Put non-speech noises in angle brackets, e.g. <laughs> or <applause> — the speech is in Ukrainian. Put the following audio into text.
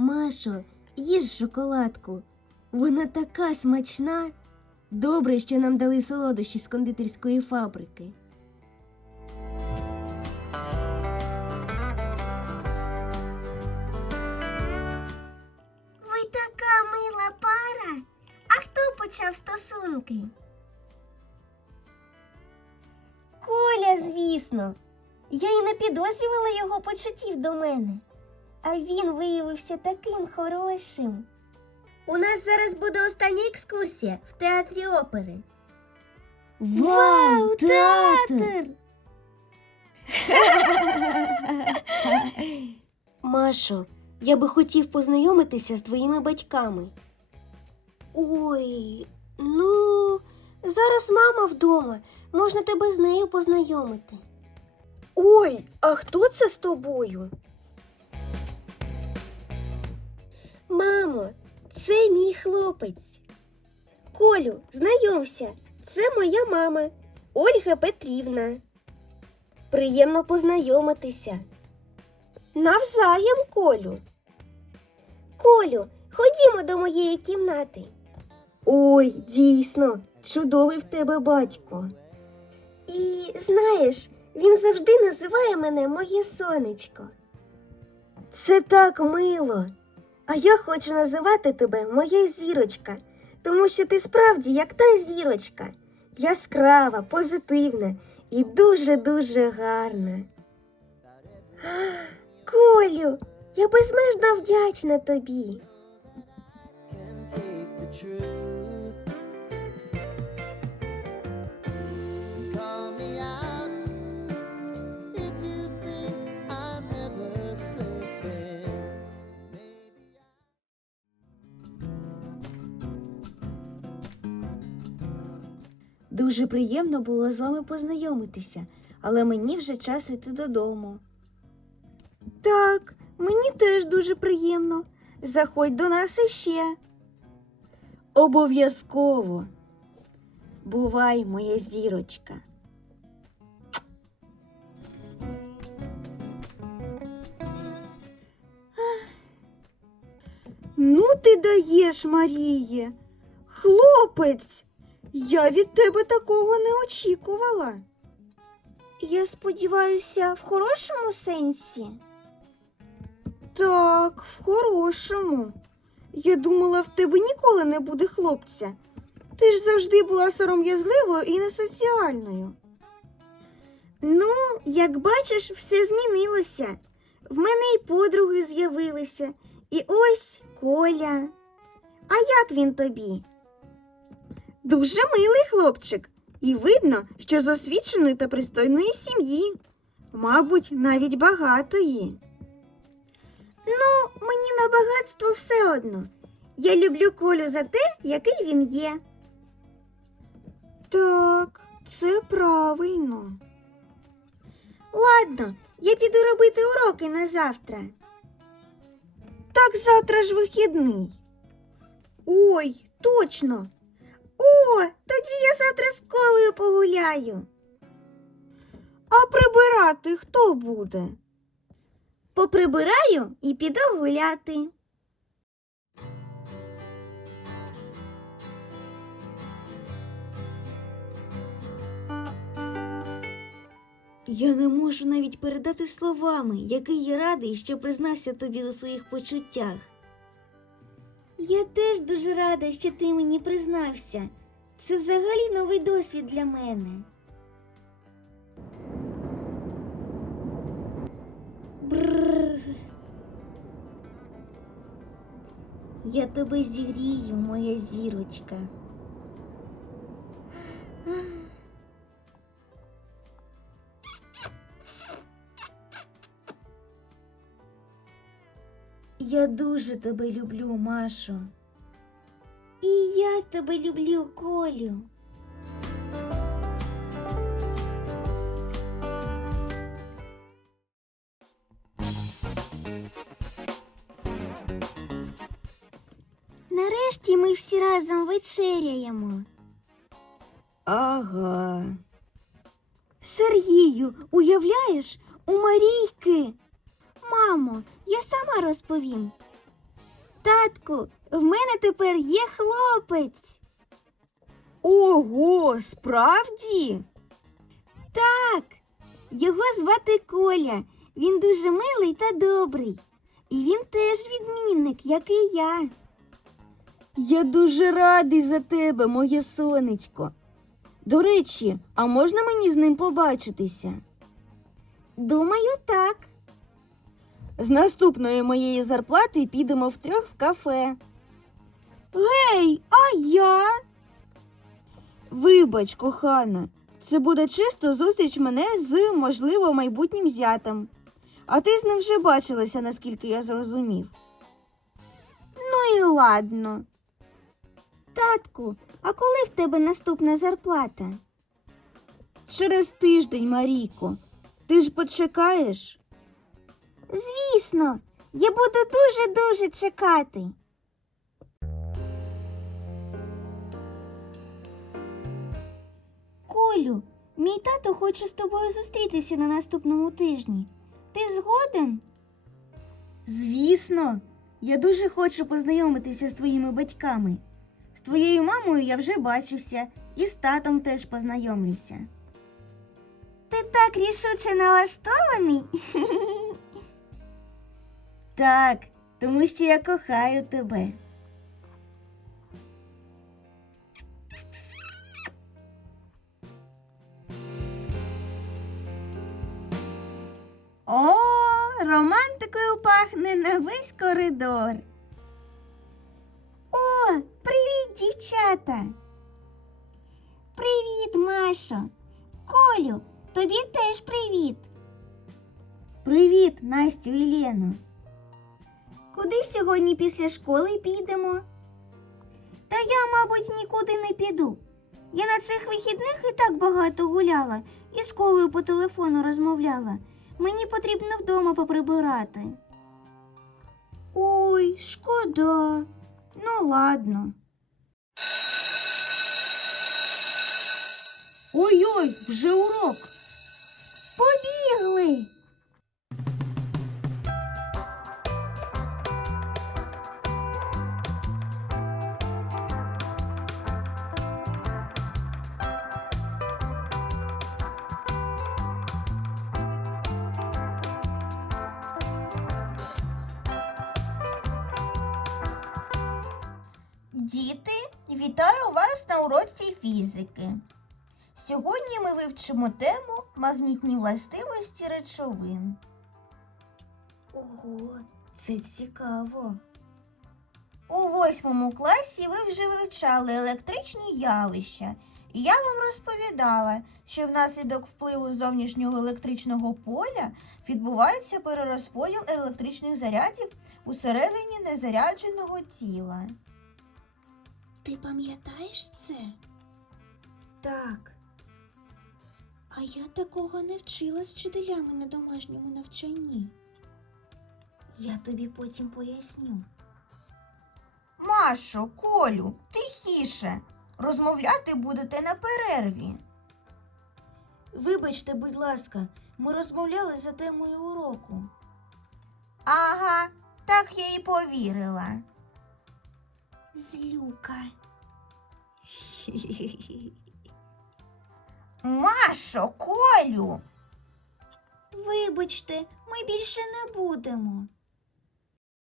Машо, їж шоколадку. Вона така смачна. Добре, що нам дали солодощі з кондитерської фабрики. Ви така мила пара. А хто почав стосунки? Коля, звісно. Я й не підозрювала його почуттів до мене. А він виявився таким хорошим. У нас зараз буде остання екскурсія в театрі опери. Вау, театр! <laughs> Машо, я би хотів познайомитися з твоїми батьками. Ой, ну, зараз мама вдома. Можна тебе з нею познайомити. Ой, а хто це з тобою? Мамо, це мій хлопець. Колю, знайомся, це моя мама, Ольга Петрівна. Приємно познайомитися. Навзаєм, Колю. Колю, ходімо до моєї кімнати. Ой, дійсно, чудовий в тебе батько. І знаєш, він завжди називає мене моє сонечко. Це так мило. А я хочу називати тебе моя зірочка, тому що ти справді як та зірочка, яскрава, позитивна і дуже-дуже гарна. Колю, я безмежно вдячна тобі. Дуже приємно було з вами познайомитися, але мені вже час іти додому. Так, мені теж дуже приємно. Заходь до нас іще. Обов'язково. Бувай, моя зірочка. Ну, ти даєш, Маріє. Хлопець. Я від тебе такого не очікувала. Я сподіваюся, в хорошому сенсі? Так, в хорошому. Я думала, в тебе ніколи не буде хлопця. Ти ж завжди була сором'язливою і несоціальною. Ну, як бачиш, все змінилося. В мене і подруги з'явилися, і ось Коля. А як він тобі? Дуже милий хлопчик, і видно, що з освіченої та пристойної сім'ї, мабуть, навіть багатої. Ну, мені на багатство все одно. Я люблю Колю за те, який він є. Так, це правильно. Ладно, я піду робити уроки на завтра. Так завтра ж вихідний. Ой, точно. О, тоді я завтра з колею погуляю. А прибирати хто буде? Поприбираю і піду гуляти. Я не можу навіть передати словами, який я радий, що признався тобі у своїх почуттях. Я теж дуже рада, що ти мені признався. Це взагалі новий досвід для мене. Бррр. Я тебе зігрію, моя зірочка. Я дуже тебе люблю, Машо. І я тебе люблю, Колю. Нарешті ми всі разом вечеряємо. Ага. Сергію, уявляєш, у Марійки. Мамо, я сама розповім. Татку, в мене тепер є хлопець. Ого, справді? Так, його звати Коля. Він дуже милий та добрий. І він теж відмінник, як і я. Я дуже радий за тебе, моє сонечко. До речі, а можна мені з ним побачитися? Думаю, так. З наступної моєї зарплати підемо втрьох в кафе. Гей, а я? Вибач, кохана, це буде чисто зустріч мене з, можливо, майбутнім зятем. А ти з ним вже бачилася, наскільки я зрозумів. Ну і ладно. Татку, а коли в тебе наступна зарплата? Через тиждень, Марійко. Ти ж почекаєш? Звісно, я буду дуже-дуже чекати. Колю, мій тато хоче з тобою зустрітися на наступному тижні. Ти згоден? Звісно, я дуже хочу познайомитися з твоїми батьками. З твоєю мамою я вже бачився і з татом теж познайомлюся. Ти так рішуче налаштований? <laughs> Так, тому що я кохаю тебе. О, романтикою пахне на весь коридор. О, привіт, дівчата. Привіт, Машо. Колю, тобі теж привіт. Привіт, Настю і Лену. Куди сьогодні після школи підемо? Та я, мабуть, нікуди не піду. Я на цих вихідних і так багато гуляла і з колою по телефону розмовляла. Мені потрібно вдома поприбирати. Ой, шкода. Ну, ладно. Ой-ой, вже урок. Побігли. Діти, вітаю вас на уроці фізики. Сьогодні ми вивчимо тему магнітні властивості речовин. Ого, це цікаво. У восьмому класі ви вже вивчали електричні явища, і я вам розповідала, що внаслідок впливу зовнішнього електричного поля відбувається перерозподіл електричних зарядів усередині незарядженого тіла. Ти пам'ятаєш це? Так. А я такого не вчила з вчителями на домашньому навчанні. Я тобі потім поясню. Машо, Колю, тихіше. Розмовляти будете на перерві. Вибачте, будь ласка, ми розмовляли за темою уроку. Ага, так я і повірила. Злюка. Машо, Колю. Вибачте, ми більше не будемо.